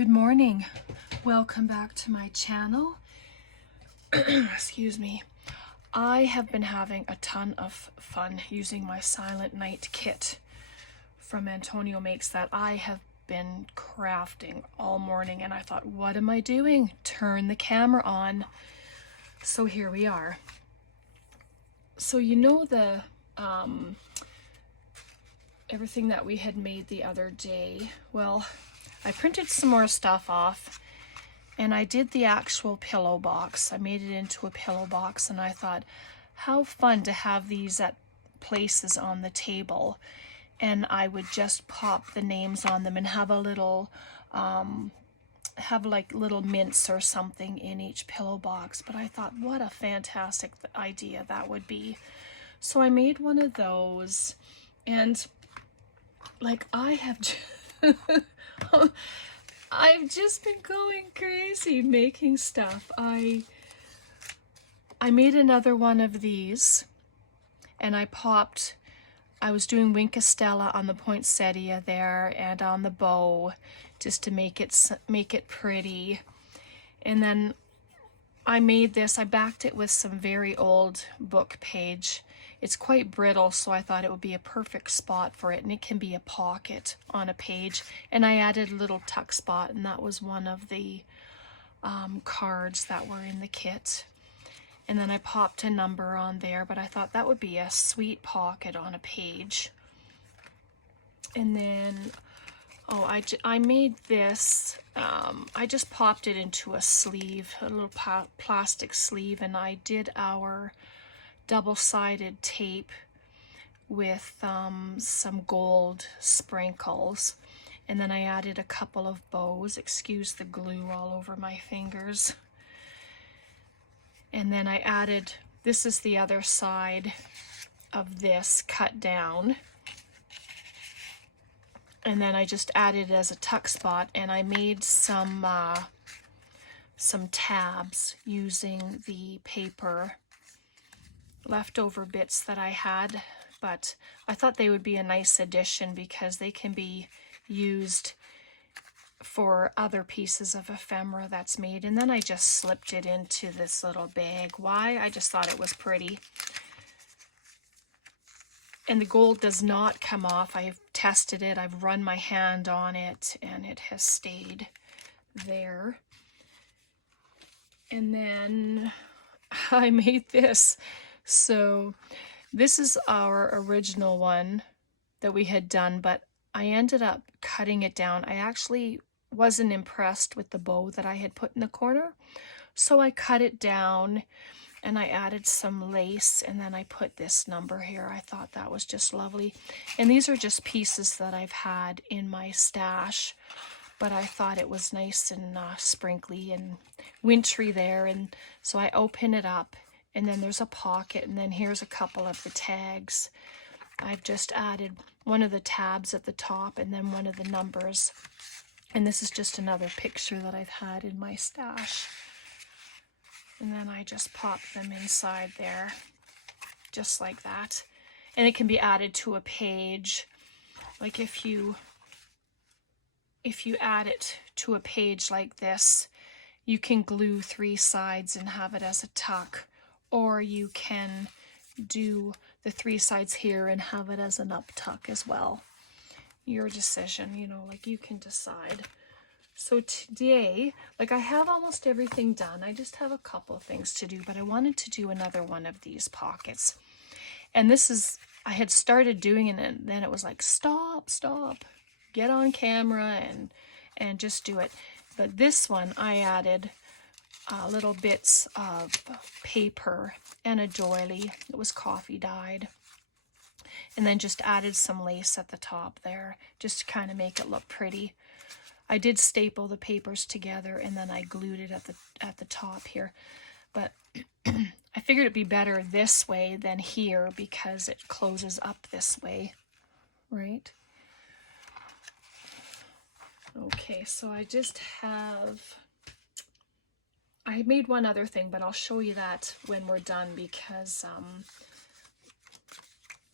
Good morning. Welcome back to my channel. Excuse me. I have been having a ton of fun using my Silent Night kit from Antonio Makes That. I have been crafting all morning and I thought, what am I doing? Turn the camera on. So here we are. So you know the everything that we had made the other day. Well, I printed some more stuff off and I did the actual pillow box. I made it into a pillow box and I thought, how fun to have these at places on the table. And I would just pop the names on them and have a little, have like little mints or something in each pillow box. But I thought, what a fantastic idea that would be. So I made one of those and like I have I've just been going crazy making stuff. I made another one of these and I was doing Wink Estella on the poinsettia there and on the bow just to make it pretty. And then I made this, I backed it with some very old book page. It's quite brittle, so I thought it would be a perfect spot for it, and it can be a pocket on a page. And I added a little tuck spot, and that was one of the cards that were in the kit. And then I popped a number on there, but I thought that would be a sweet pocket on a page. And then, oh, I made this, I just popped it into a sleeve, a little plastic sleeve, and I did our double-sided tape with some gold sprinkles, and then I added a couple of bows. Excuse the glue all over my fingers. And then I added, this is the other side of this cut down, and then I just added it as a tuck spot, and I made some tabs using the paper leftover bits that I had, but I thought they would be a nice addition because they can be used for other pieces of ephemera that's made. And then I just slipped it into this little bag. Why? I just thought it was pretty. And the gold does not come off. I've tested it, I've run my hand on it, and it has stayed there. And then I made this. So this is our original one that we had done, but I ended up cutting it down. I actually wasn't impressed with the bow that I had put in the corner, so I cut it down and I added some lace, and then I put this number here. I thought that was just lovely. And these are just pieces that I've had in my stash, but I thought it was nice and sprinkly and wintry there, and so I open it up. And then there's a pocket, and then here's a couple of the tags. I've just added one of the tabs at the top and then one of the numbers. And this is just another picture that I've had in my stash. And then I just pop them inside there, just like that. And it can be added to a page. Like if you add it to a page like this, you can glue 3 sides and have it as a tuck. Or you can do the 3 sides here and have it as an up tuck as well. Your decision, you know, like you can decide. So today, like I have almost everything done. I just have a couple of things to do, but I wanted to do another one of these pockets. And this is, I had started doing it and then it was like, stop, get on camera and just do it. But this one I added little bits of paper and a doily. It was coffee dyed, and then just added some lace at the top there just to kind of make it look pretty. I did staple the papers together and then I glued it at the top here, but I figured it'd be better this way than here because it closes up this way, right? Okay, so I just have, I made one other thing, but I'll show you that when we're done because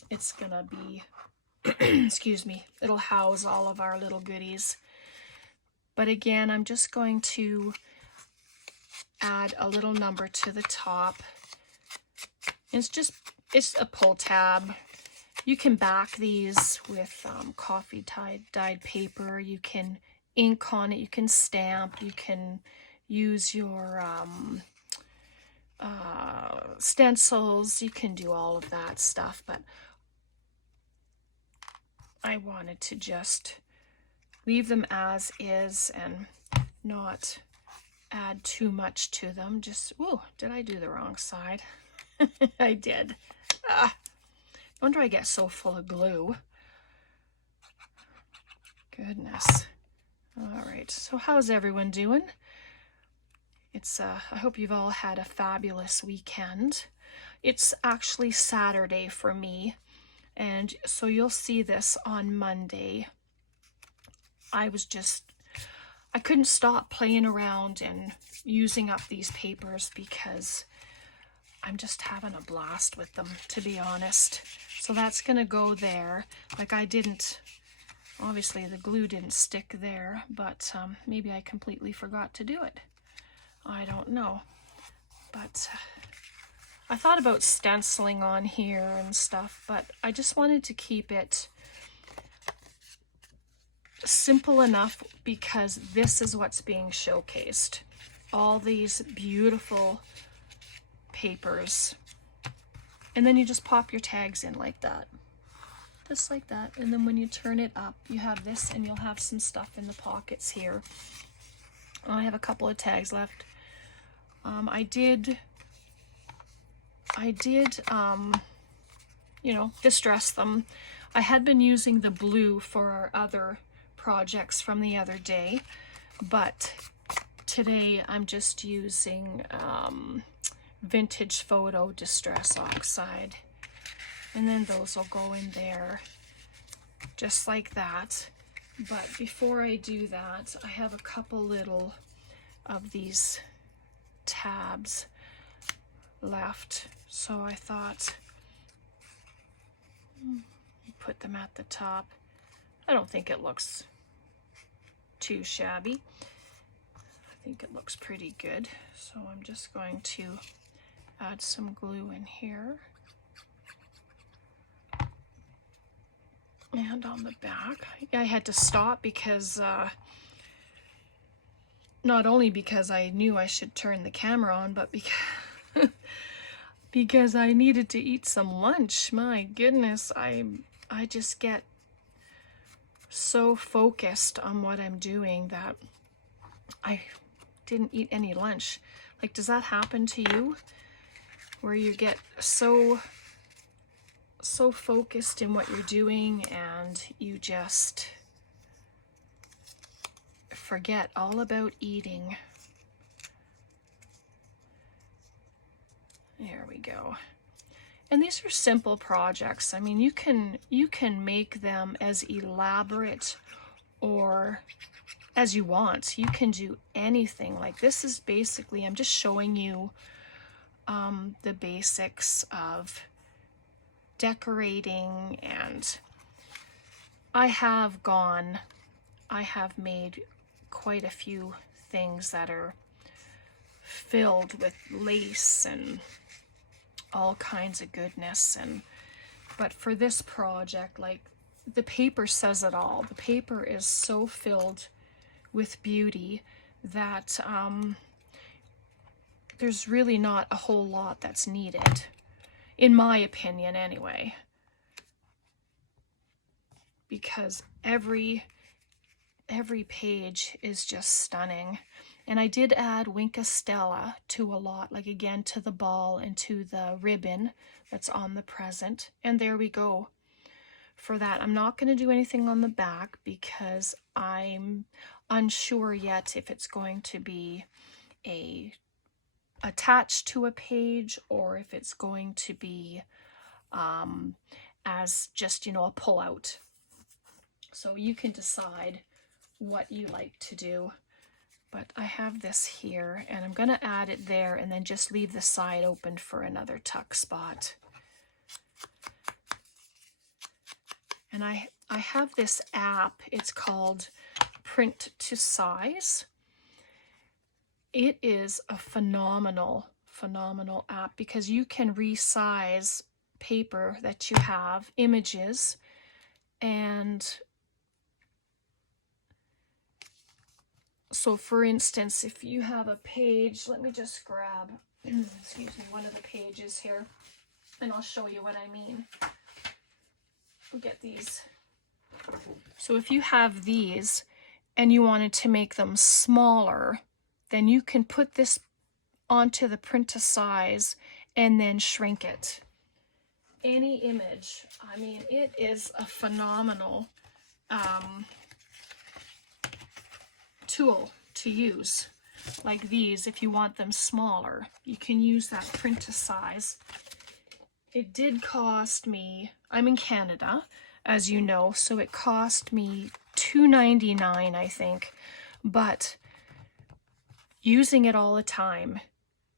it's gonna be, excuse me, it'll house all of our little goodies. But again, I'm just going to add a little number to the top. It's a pull tab. You can back these with coffee dyed paper. You can ink on it. You can stamp. You can use your stencils. You can do all of that stuff. But I wanted to just leave them as is and not add too much to them. Just, oh, did I do the wrong side? I did. No wonder I get so full of glue. Goodness. All right, so how's everyone doing? I hope you've all had a fabulous weekend. It's actually Saturday for me, and so you'll see this on Monday. I couldn't stop playing around and using up these papers because I'm just having a blast with them, to be honest. So that's gonna go there. Like, obviously the glue didn't stick there, but maybe I completely forgot to do it. I don't know. But I thought about stenciling on here and stuff, but I just wanted to keep it simple enough because this is what's being showcased. All these beautiful papers. And then you just pop your tags in like that. Just like that. And then when you turn it up, you have this, and you'll have some stuff in the pockets here. I have a couple of tags left. I did distress them. I had been using the blue for our other projects from the other day, but today I'm just using Vintage Photo Distress Oxide, and then those will go in there just like that. But before I do that, I have a couple little of these tabs left, so I thought put them at the top. I don't think it looks too shabby. I think it looks pretty good. So I'm just going to add some glue in here. And on the back, I had to stop because not only because I knew I should turn the camera on, but because I needed to eat some lunch. My goodness, I just get so focused on what I'm doing that I didn't eat any lunch. Like, does that happen to you? Where you get so focused in what you're doing and you just forget all about eating. There we go. And these are simple projects. I mean, you can make them as elaborate or as you want. You can do anything. Like, this is basically, I'm just showing you the basics of decorating, and I have made quite a few things that are filled with lace and all kinds of goodness. But for this project, like, the paper says it all. The paper is so filled with beauty that there's really not a whole lot that's needed, in my opinion anyway, because every page is just stunning. And I did add Wink Stella to a lot, like, again, to the ball and to the ribbon that's on the present. And there we go for that. I'm not going to do anything on the back because I'm unsure yet if it's going to be attached to a page or if it's going to be as just, a pull-out. So you can decide what you like to do. But I have this here, and I'm going to add it there and then just leave the side open for another tuck spot. And I have this app. It's called print to size. It is a phenomenal app because you can resize paper that you have, images, and so for instance, if you have a page, let me just grab, excuse me, one of the pages here, and I'll show you what I mean. We'll get these. So if you have these and you wanted to make them smaller, then you can put this onto the print to size and then shrink it. Any image, I mean, it is a phenomenal tool to use. Like these, if you want them smaller, you can use that print to size. It did cost me, I'm in Canada, as you know, so it cost me $2.99, I think, but using it all the time,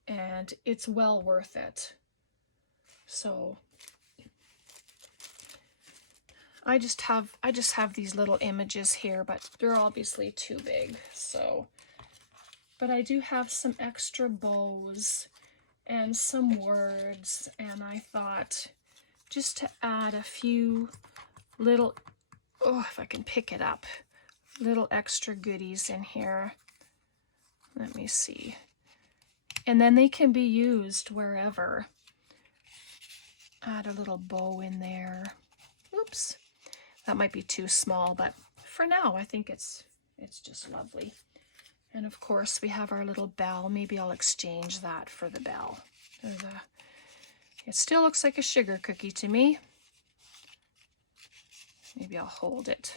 and it's well worth it. So I just have these little images here, but they're obviously too big. So, but I do have some extra bows and some words, and I thought just to add a few little, oh, if I can pick it up, little extra goodies in here. Let me see. And then they can be used wherever. Add a little bow in there. Oops. That might be too small, but for now, I think it's just lovely. And of course, we have our little bell. Maybe I'll exchange that for the bell. It still looks like a sugar cookie to me. Maybe I'll hold it.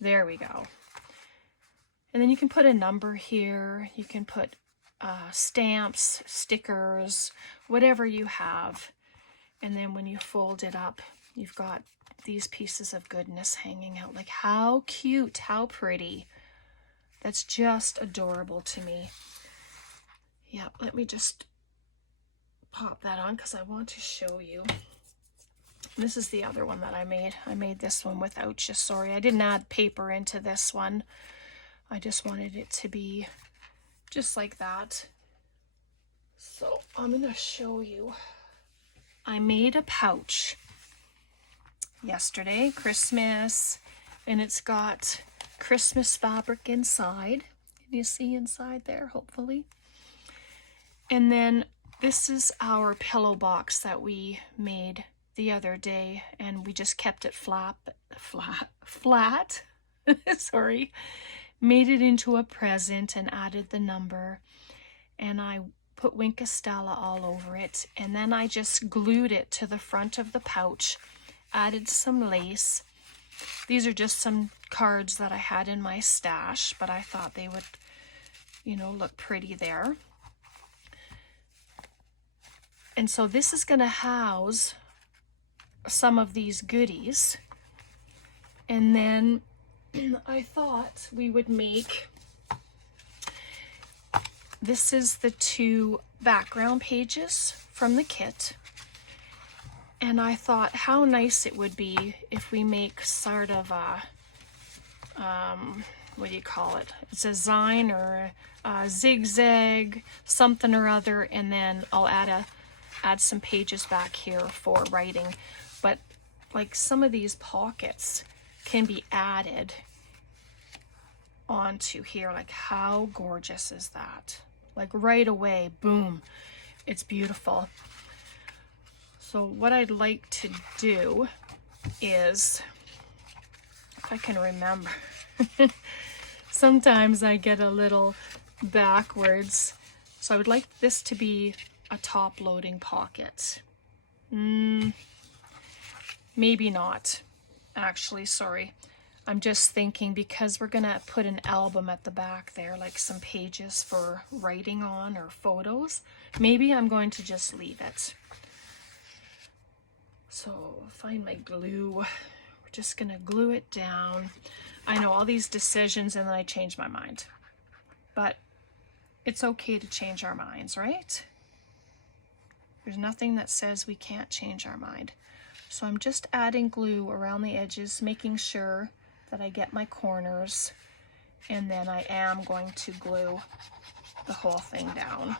There we go. And then you can put a number here. You can put stamps, stickers, whatever you have. And then when you fold it up, you've got these pieces of goodness hanging out. Like, how cute, how pretty. That's just adorable to me. Yeah, let me just pop that on because I want to show you. This is the other one that I made. I made this one without sorry. I didn't add paper into this one. I just wanted it to be just like that. So I'm gonna show you. I made a pouch yesterday, Christmas, and it's got Christmas fabric inside. Can you see inside there, hopefully? And then this is our pillow box that we made the other day, and we just kept it flat, sorry, made it into a present and added the number, and I put Wink Estella all over it, and then I just glued it to the front of the pouch, added some lace. These are just some cards that I had in my stash, but I thought they would, you know, look pretty there. And so this is going to house some of these goodies. And then I thought we would make, this is the 2 background pages from the kit. And I thought how nice it would be if we make sort of a, what do you call it? It's a zine or a zigzag, something or other, and then I'll add some pages back here for writing. But like some of these pockets can be added onto here. Like, how gorgeous is that? Like right away, boom, it's beautiful. So what I'd like to do is, if I can remember, sometimes I get a little backwards. So I would like this to be a top loading pocket. Maybe not, actually, sorry. I'm just thinking because we're gonna put an album at the back there, like some pages for writing on or photos. Maybe I'm going to just leave it. So find my glue. We're just gonna glue it down. I know all these decisions and then I change my mind. But it's okay to change our minds, right? There's nothing that says we can't change our mind. So I'm just adding glue around the edges, making sure that I get my corners. and then I am going to glue the whole thing down,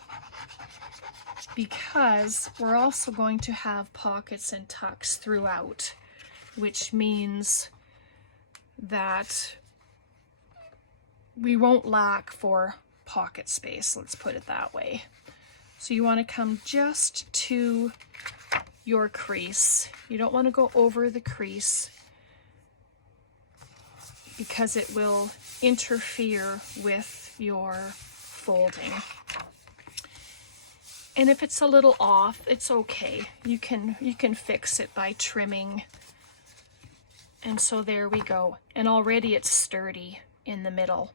because we're also going to have pockets and tucks throughout, which means that we won't lack for pocket space, let's put it that way. So you want to come just to your crease. You don't want to go over the crease because it will interfere with your folding. And if it's a little off, it's okay. You can fix it by trimming. And so there we go. And already it's sturdy in the middle.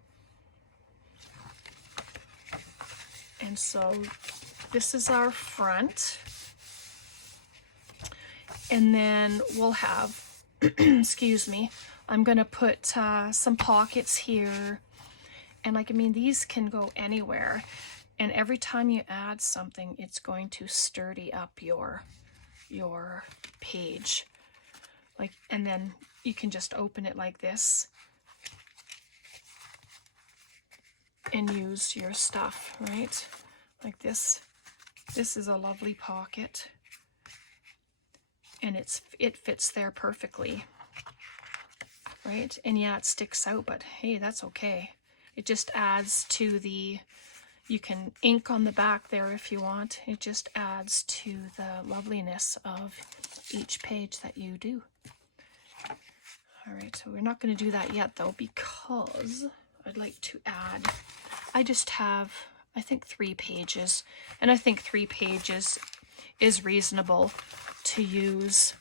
And so this is our front. And then we'll have, excuse me, I'm gonna put some pockets here. And like, I mean, these can go anywhere. And every time you add something, it's going to sturdy up your page. Like, and then you can just open it like this and use your stuff, right? Like this. This is a lovely pocket. And it fits there perfectly, right? And yeah, it sticks out, but hey, that's okay. It just adds to the, you can ink on the back there if you want. It just adds to the loveliness of each page that you do. All right, so we're not going to do that yet though, because I'd like to add, I just have, I think 3 pages, and I think 3 pages is reasonable to use.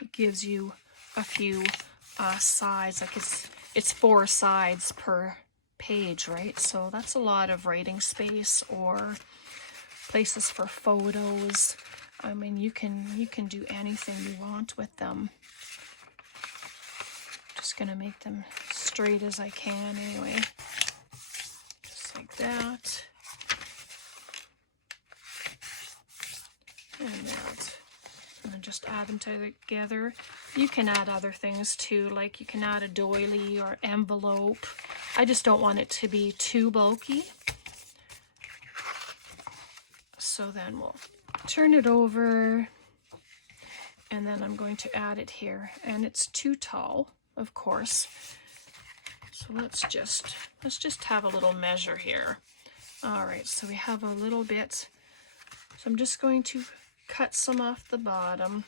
It gives you a few sides, like it's 4 sides per page, right? So that's a lot of writing space or places for photos. I mean, you can do anything you want with them. Just gonna make them straight as I can anyway. Just like that. And that. And then just add them together. You can add other things too, like you can add a doily or envelope. I just don't want it to be too bulky. So then we'll turn it over, and then I'm going to add it here. And it's too tall, of course. So let's just have a little measure here. All right, so we have a little bit. So I'm just going to cut some off the bottom.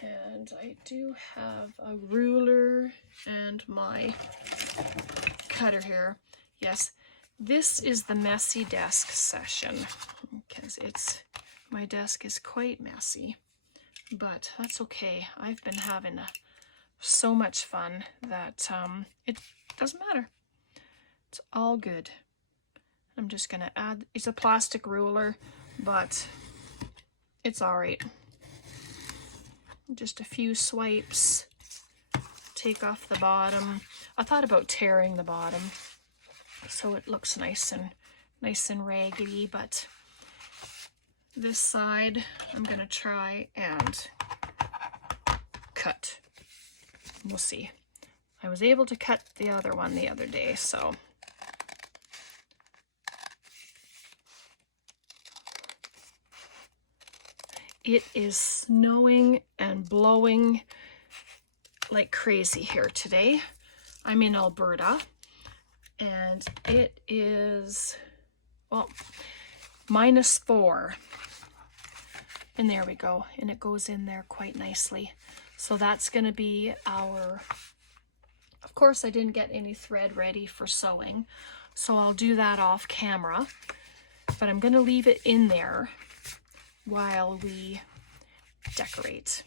And I do have a ruler and my cutter here. Yes, this is the messy desk session, because my desk is quite messy, but that's okay. I've been having so much fun that it doesn't matter. It's all good. I'm just gonna add, it's a plastic ruler, but it's all right. Just a few swipes, take off the bottom. I thought about tearing the bottom so it looks nice and raggedy, but this side I'm gonna try and cut. We'll see. I was able to cut the other one the other day, so it is snowing and blowing like crazy here today. I'm in Alberta, and it is, well, -4. And there we go. And it goes in there quite nicely. So that's going to be our, of course I didn't get any thread ready for sewing, so I'll do that off camera. But I'm going to leave it in there while we decorate.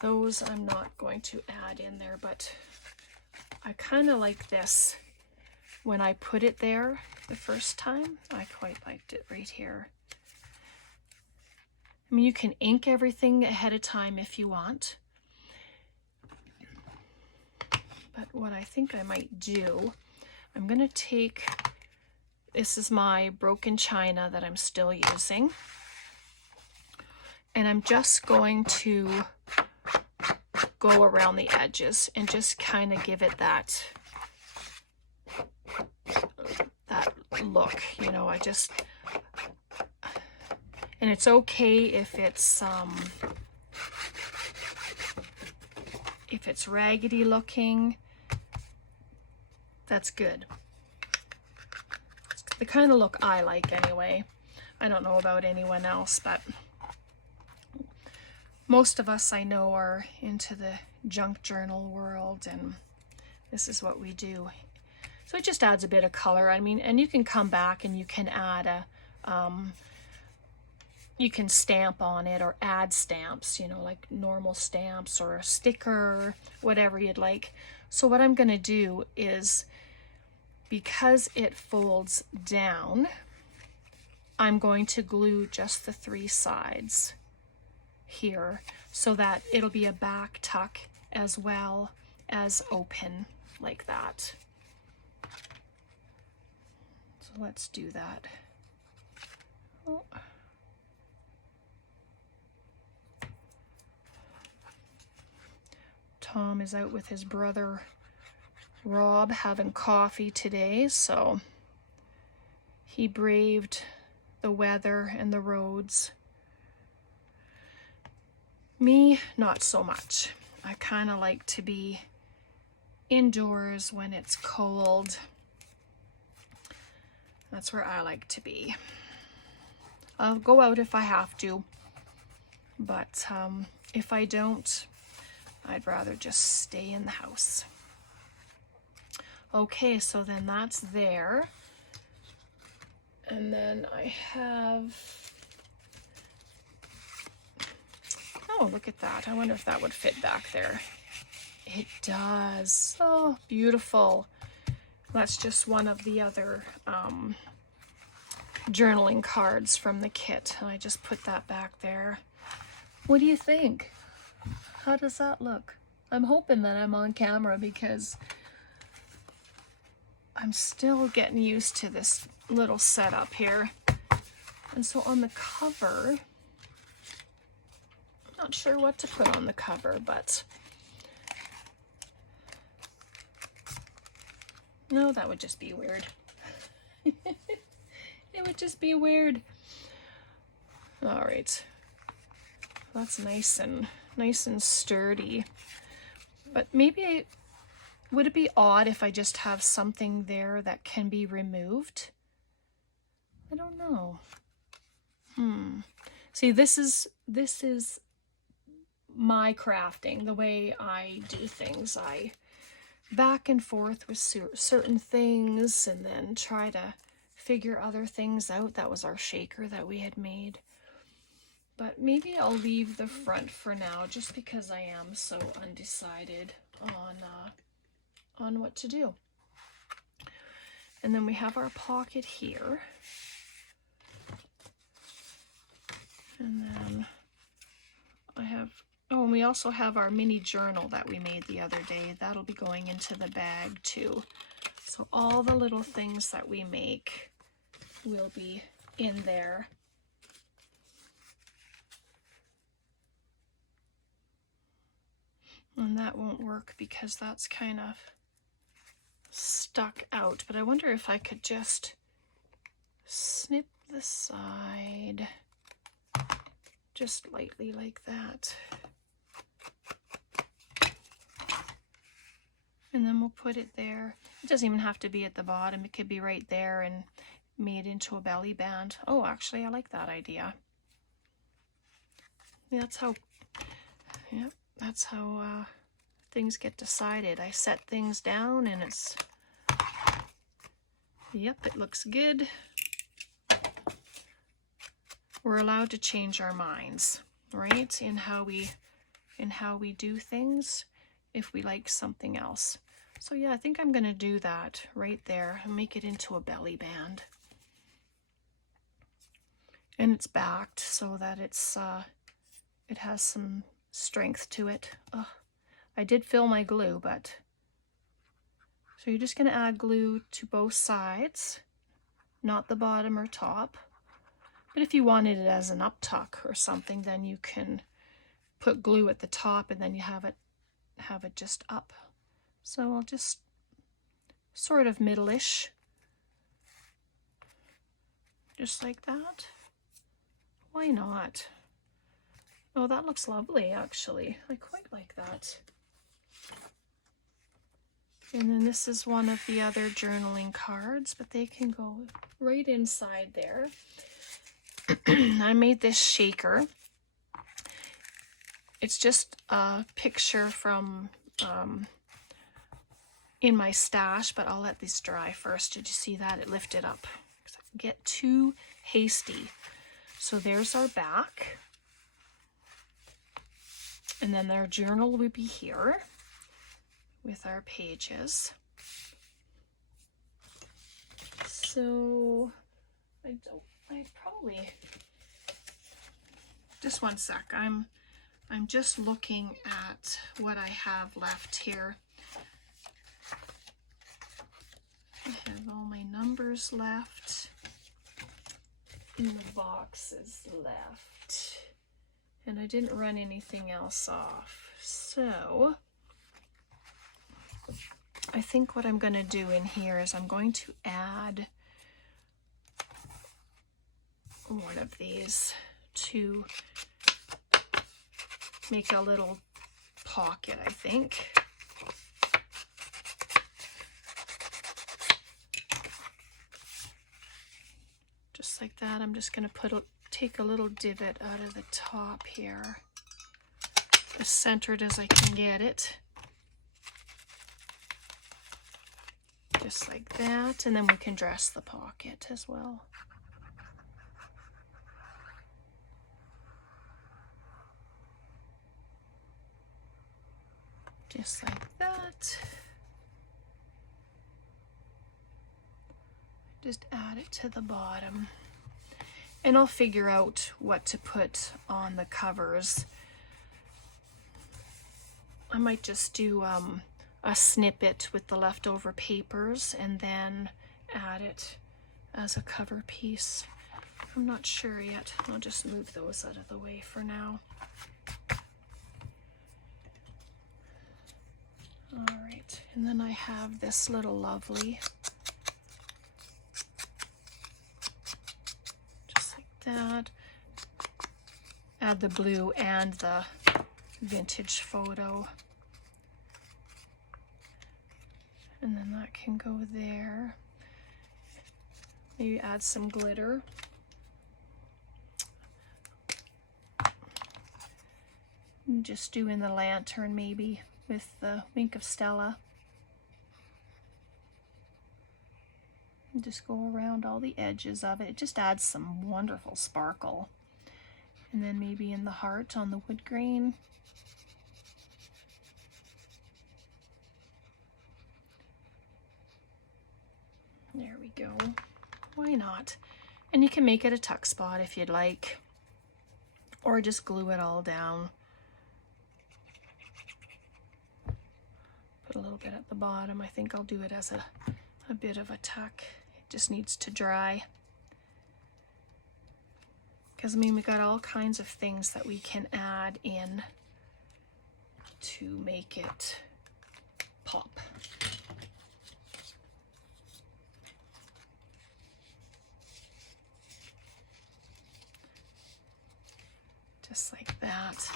Those I'm not going to add in there, but I kind of like this. When I put it there the first time, I quite liked it right here. I mean, you can ink everything ahead of time if you want. But what I think I might do, I'm going to take, this is my broken china that I'm still using. And I'm just going to go around the edges and just kind of give it that look, you know. And it's okay if it's raggedy looking. That's good. It's the kind of look I like anyway. I don't know about anyone else, but most of us I know are into the junk journal world, and this is what we do. So it just adds a bit of color. I mean, and you can come back and you can add you can stamp on it or add stamps, you know, like normal stamps or a sticker, whatever you'd like. So what I'm going to do is, because it folds down, I'm going to glue just the 3 sides here so that it'll be a back tuck as well as open like that. So let's do that. Oh. Tom is out with his brother Rob having coffee today, so he braved the weather and the roads. Me, not so much. I kind of like to be indoors when it's cold. That's where I like to be. I'll go out if I have to, but if I don't, I'd rather just stay in the house. Okay, so then that's there. And then I have, oh, look at that. I wonder if that would fit back there. It does. Oh, beautiful. That's just one of the other journaling cards from the kit. And I just put that back there. What do you think? How does that look? I'm hoping that I'm on camera because I'm still getting used to this little setup here. And so on the cover, I'm not sure what to put on the cover, but no, that would just be weird. It would just be weird. All right. That's nice and sturdy. But maybe would it be odd if I just have something there that can be removed? I don't know. See, this is my crafting, the way I do things. I back and forth with certain things and then try to figure other things out. That was our shaker that we had made. But maybe I'll leave the front for now, just because I am so undecided on what to do. And then we have our pocket here. And then I have, oh, and we also have our mini journal that we made the other day. That'll be going into the bag too. So all the little things that we make will be in there. And that won't work because that's kind of stuck out. But I wonder if I could just snip the side just lightly like that. And then we'll put it there. It doesn't even have to be at the bottom. It could be right there and made into a belly band. Oh, actually, I like that idea. That's how, yep, that's how things get decided. I set things down and it's, yep, it looks good. We're allowed to change our minds, right? In how we do things if we like something else. So yeah, I think I'm gonna do that right there and make it into a belly band. And it's backed so that it's it has some strength to it. Oh, I did fill my glue, but so you're just gonna add glue to both sides, not the bottom or top. But if you wanted it as an up tuck or something, then you can put glue at the top and then you have it just up. So I'll just sort of middle-ish, just like that. Why not? Oh, that looks lovely, actually. I quite like that. And then this is one of the other journaling cards, but they can go right inside there. I made this shaker. It's just a picture from in my stash, but I'll let this dry first. Did you see that? It lifted up. I get too hasty. So there's our back. And then our journal would be here with our pages. So I'd probably, just one sec. I'm just looking at what I have left here. I have all my numbers left and the boxes left. And I didn't run anything else off. So I think what I'm going to do in here is I'm going to add one of these to make a little pocket, I think. Just like that. I'm just going to take a little divot out of the top here, as centered as I can get it. Just like that, and then we can dress the pocket as well. Just like that. Just add it to the bottom. And I'll figure out what to put on the covers. I might just do a snippet with the leftover papers and then add it as a cover piece. I'm not sure yet. I'll just move those out of the way for now. All right, and then I have this little lovely. Just like that. Add the blue and the vintage photo. And then that can go there. Maybe add some glitter. And just doing the lantern maybe with the Wink of Stella. And just go around all the edges of it. It just adds some wonderful sparkle. And then maybe in the heart on the wood grain. There we go. Why not? And you can make it a tuck spot if you'd like, or just glue it all down. Put a little bit at the bottom. I think I'll do it as a bit of a tuck. It just needs to dry. Because I mean, we got all kinds of things that we can add in to make it pop. Just like that.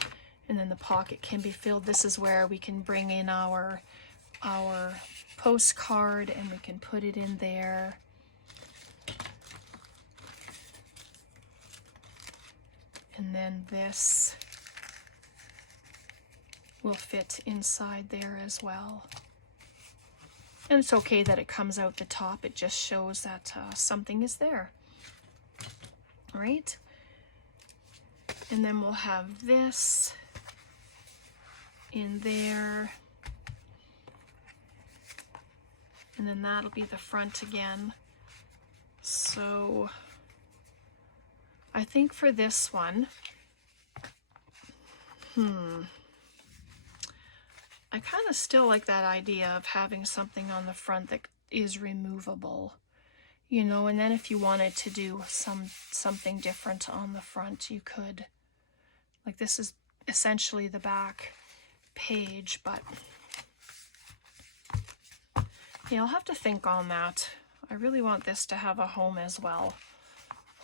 And then the pocket can be filled. This is where we can bring in our postcard and we can put it in there. And then this will fit inside there as well. And it's okay that it comes out the top. It just shows that something is there. All right. And then we'll have this in there. And then that'll be the front again. So I think for this one, I kind of still like that idea of having something on the front that is removable. you know, and then if you wanted to do something different on the front, you could. Like this is essentially the back page, but yeah, I'll have to think on that. I really want this to have a home as well.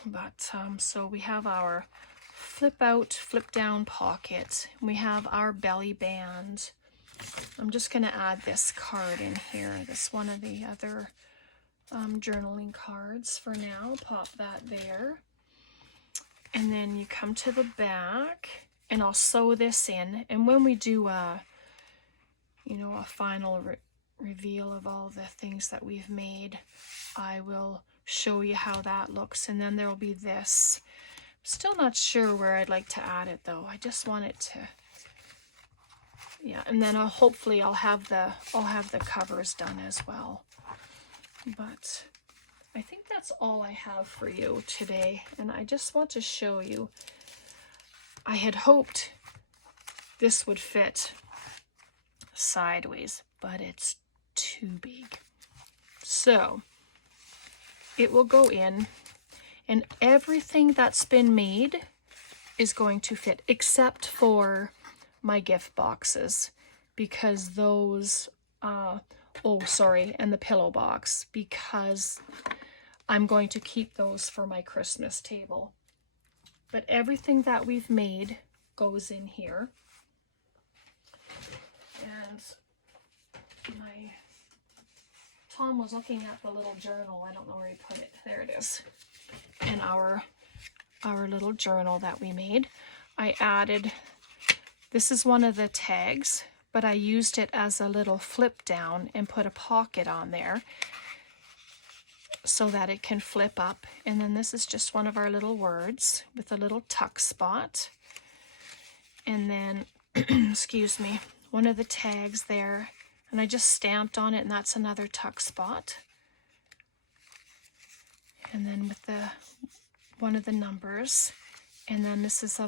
But so we have our flip out, flip down pocket. We have our belly band. I'm just going to add this card in here. This one of the other journaling cards for now. Pop that there. And then you come to the back, and I'll sew this in. And when we do a, you know, a final reveal of all the things that we've made, I will show you how that looks. And then there will be this. Still not sure where I'd like to add it though. I just want it to, yeah. And then hopefully I'll have the covers done as well. But I think that's all I have for you today. And I just want to show you, I had hoped this would fit sideways, but it's too big. So it will go in, and everything that's been made is going to fit except for my gift boxes, because those, and the pillow box, because I'm going to keep those for my Christmas table. But everything that we've made goes in here. And Tom was looking at the little journal. I don't know where he put it. There it is. And our little journal that we made. I added, this is one of the tags, but I used it as a little flip down and put a pocket on there so that it can flip up. And then this is just one of our little words with a little tuck spot. And then, excuse me, one of the tags there, and I just stamped on it, and that's another tuck spot. And then with one of the numbers, and then this is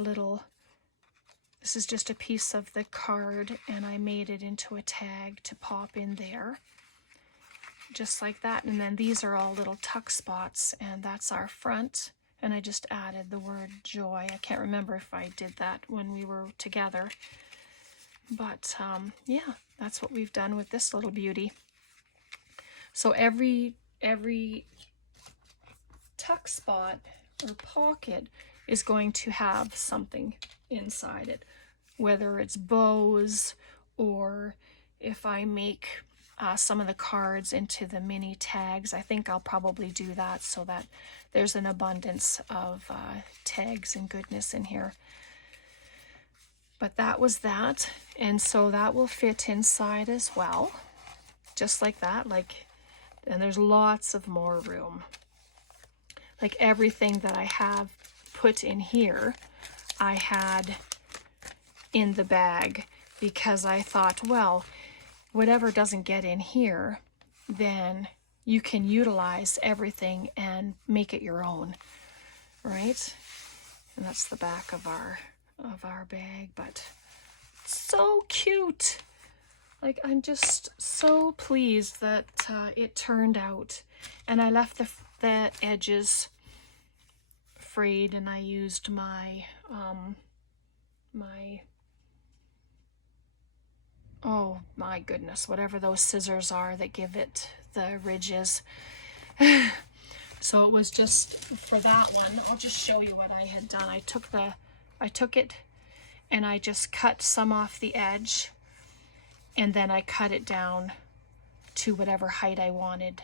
this is just a piece of the card, and I made it into a tag to pop in there, just like that. And then these are all little tuck spots, and that's our front. And I just added the word joy. I can't remember if I did that when we were together. But yeah, that's what we've done with this little beauty. So every tuck spot or pocket is going to have something inside it, whether it's bows, or if I make some of the cards into the mini tags. I think I'll probably do that so that there's an abundance of tags and goodness in here. But that was that, and so that will fit inside as well, just like that. And there's lots of more room. Like everything that I have put in here, I had in the bag, because I thought, well, whatever doesn't get in here, then you can utilize everything and make it your own, right? And that's the back of our bag. But so cute. Like, I'm just so pleased that it turned out. And I left the edges frayed, and I used my oh my goodness, whatever those scissors are that give it the ridges. So it was just for that one. I'll just show you what I had done. I took it and I just cut some off the edge, and then I cut it down to whatever height I wanted.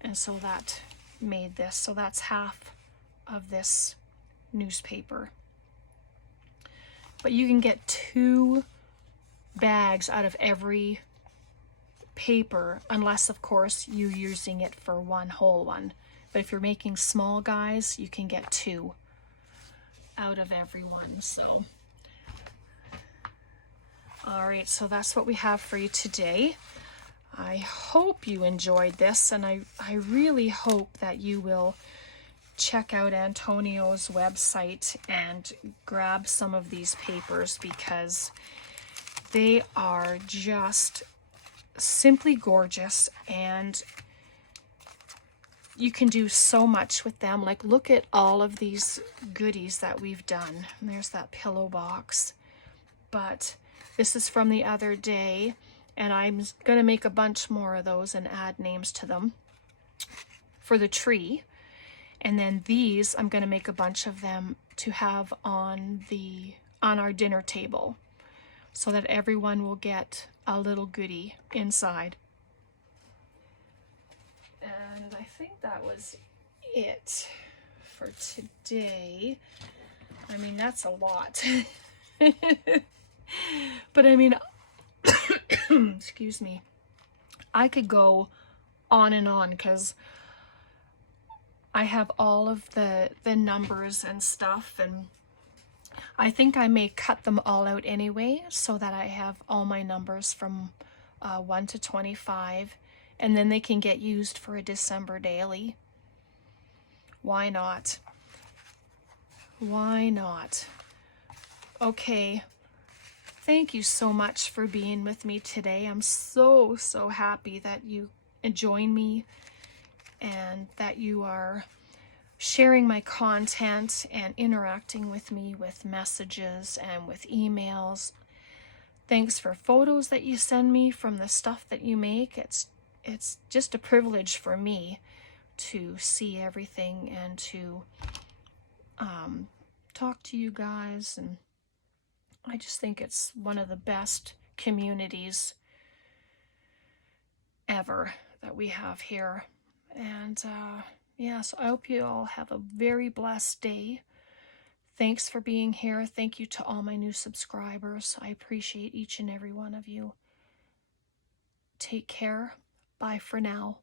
And so that made this. So that's half of this newspaper. But you can get 2 bags out of every paper, unless of course you're using it for one whole one. But if you're making small guys, you can get 2 out of every one. So all right, so that's what we have for you today. I hope you enjoyed this, and I really hope that you will check out Antonio's website and grab some of these papers, because they are just simply gorgeous, and you can do so much with them. Like, look at all of these goodies that we've done. And there's that pillow box. But this is from the other day, and I'm going to make a bunch more of those and add names to them for the tree. And then these, I'm going to make a bunch of them to have on our dinner table, so that everyone will get a little goodie inside. And I think that was it for today. I mean, that's a lot. But I mean, excuse me, I could go on and on, because I have all of the numbers and stuff, and I think I may cut them all out anyway, so that I have all my numbers from 1 to 25, and then they can get used for a December daily. Why not? Why not? Okay. Thank you so much for being with me today. I'm so happy that you joined me and that you are sharing my content and interacting with me with messages and with emails. Thanks for photos that you send me from the stuff that you make. It's just a privilege for me to see everything and to talk to you guys, and I just think it's one of the best communities ever that we have here. And yeah, so I hope you all have a very blessed day. Thanks for being here. Thank you to all my new subscribers. I appreciate each and every one of you. Take care. Bye for now.